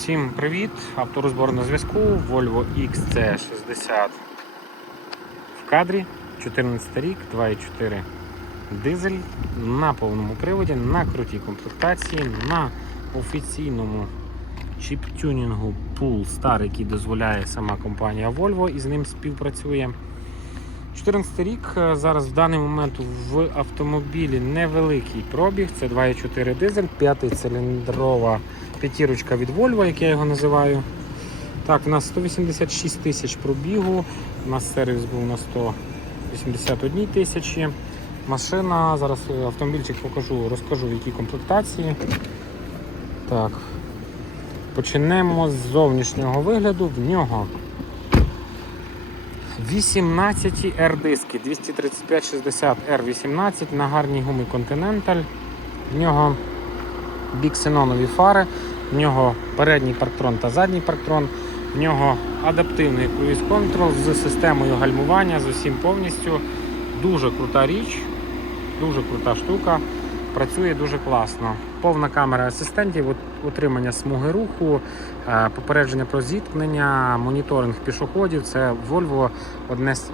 Всім привіт! Авторозбор на зв'язку. Volvo XC60 в кадрі. 14 рік, 2.4 дизель. На повному приводі, на крутій комплектації, на офіційному чіп-тюнінгу Polestar, який дозволяє сама компанія Volvo і з ним співпрацює. 14 рік. Е, зараз в даний момент в автомобілі невеликий пробіг, це 2.4 дизель, 5-циліндрова п'ятірочка від Volvo, як я його називаю. Так, у нас 186 тисяч пробігу, у нас сервіс був на 181 тисячі. Машина, зараз е, автомобільчик покажу, розкажу в якій комплектації. Так. Почнемо з зовнішнього вигляду. В нього 18 R диски 235-60 R18 на гарній гумі Continental. В нього біксенонові фари, в нього передній парктрон та задній парктрон, в нього адаптивний круїз контрол з системою гальмування, з усім повністю. Дуже крута річ, дуже крута штука. Працює дуже класно. Повна камера асистентів, утримання смуги руху, е, попередження про зіткнення, моніторинг пішоходів. Це Volvo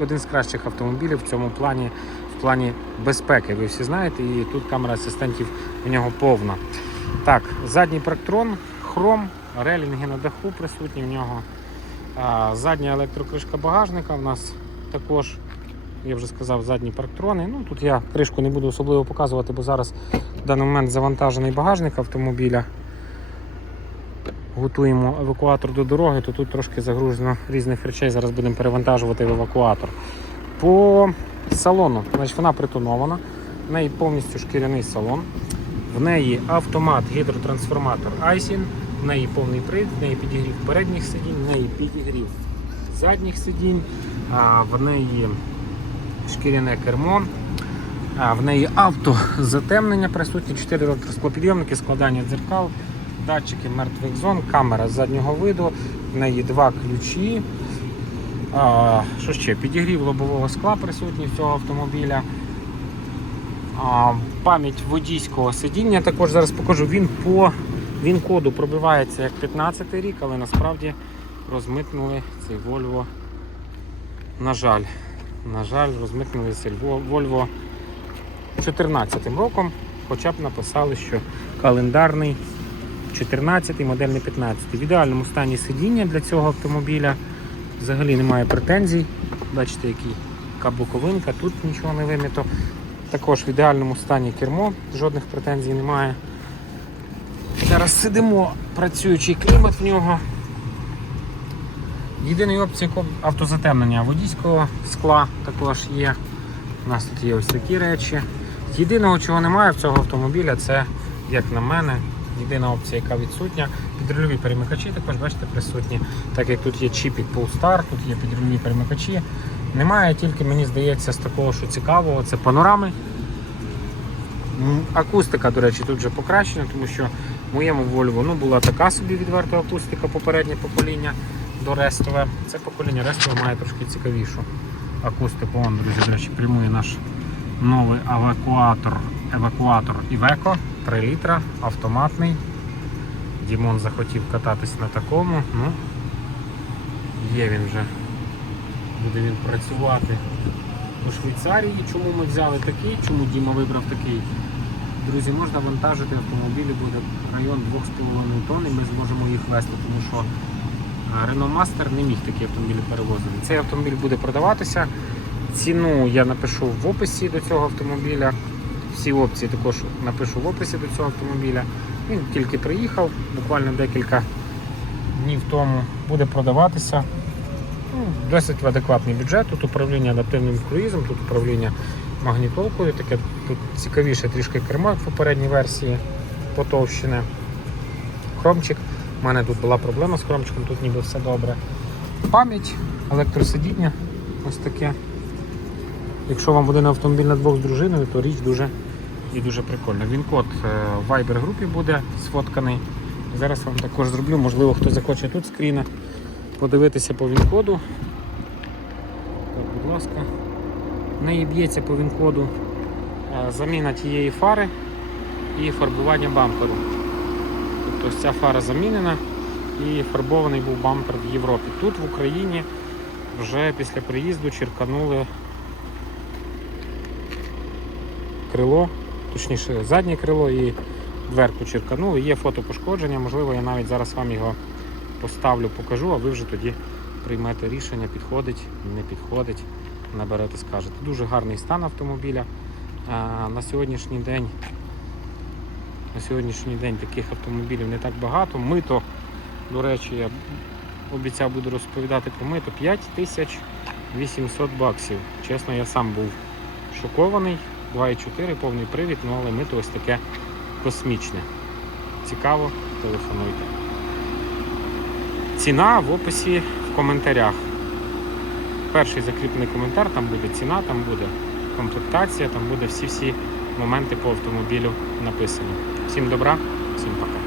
один з кращих автомобілів в цьому плані, в плані безпеки. Ви всі знаєте, і тут камера асистентів у нього повна. Так, задній парктрон, хром, релінги на даху присутні в нього. Задня електрокришка багажника в нас також, я вже сказав, задні парктрони. Ну, тут я кришку не буду особливо показувати, бо зараз в даний момент завантажений багажник автомобіля. Готуємо евакуатор до дороги, то тут трошки загружено різних речей. Зараз будемо перевантажувати в евакуатор. По салону, значить, вона притонована, в неї повністю шкіряний салон. В неї автомат, гідротрансформатор Айсін, в неї повний привід, в неї підігрів передніх сидінь, в неї підігрів задніх сидінь, в неї шкіряне кермо, в неї автозатемнення присутні, 4 електросклопідйомники, складання дзеркал, датчики мертвих зон, камера заднього виду, в неї два ключі. Що ще? Підігрів лобового скла присутній цього автомобіля. Пам'ять водійського сидіння також зараз покажу. Він по він коду пробивається як 15 рік, але насправді розмитнули цей Volvo. На жаль, на жаль, розмитнули цей Volvo 14 роком, хоча б написали, що календарний 14 модельний 15. В ідеальному стані сидіння для цього автомобіля. Взагалі немає претензій. Бачите, який яка боковинка, тут нічого не вимито. Також в ідеальному стані кермо, жодних претензій немає. Зараз сидимо, працюючий клімат в нього. Єдиний опція автозатемнення водійського скла також є. У нас тут є ось такі речі. Єдиного, чого немає в цього автомобіля, це, як на мене, єдина опція, яка відсутня. Підрульові перемикачі також, бачите, присутні. Так як тут є чіп від Polestar, тут є підрульові перемикачі. Немає тільки, мені здається, з такого, що цікавого, це панорами. Акустика, до речі, тут вже покращена, тому що в моєму Volvo ну, була така собі відверта акустика попереднє покоління до рестове. Це покоління рестове має трошки цікавішу акустику. Вон, друзі, до речі, прямує наш новий евакуатор, евакуатор Iveco 3 літра, автоматний. Дімон захотів кататись на такому. Ну, є він вже. Буде він працювати у Швейцарії. Чому ми взяли такий, чому Діма вибрав такий? Друзі, можна вантажити автомобілі, буде район 2,5 тонн і ми зможемо їх вести, тому що е, Renault Master не міг такі автомобілі перевозити. Цей автомобіль буде продаватися. Ціну я напишу в описі до цього автомобіля. Всі опції також напишу в описі до цього автомобіля. Він тільки приїхав, буквально декілька днів тому буде продаватися. Ну, досить адекватний бюджет. Тут управління адаптивним круїзом, тут управління магнітолкою, таке тут цікавіше трішки кермо, в попередній версії потовщене. Хромчик. У мене тут була проблема з хромчиком, тут ніби все добре. Пам'ять, електросидіння, ось таке. Якщо вам на автомобіль на двох з дружиною, то річ дуже і дуже прикольна. Він код в Viber групі буде сфотканий. Зараз вам також зроблю, можливо, хто захоче тут скріна подивитися по він-коду. Так, будь ласка. В неї б'ється по він-коду заміна тієї фари і фарбування бамперу. Тобто ця фара замінена. і фарбований був бампер в Європі. Тут в Україні вже після приїзду черканули крило, точніше заднє крило і дверку черканули. Є фотопошкодження, можливо, я навіть зараз вам його поставлю, покажу, а ви вже тоді приймете рішення, підходить, не підходить, наберете, скажете. Дуже гарний стан автомобіля. На сьогоднішній день на сьогоднішній день таких автомобілів не так багато. Мито, до речі, я обіцяв буду розповідати про мито 5800 баксів. Чесно, я сам був шокований. 2,4 повний привід, ну але мито ось таке космічне. Цікаво, телефонуйте. Ціна в описі в коментарях. Перший закріплений коментар, там буде ціна, там буде комплектація, там буде всі-всі моменти по автомобілю написані. Всім добра, всім пока.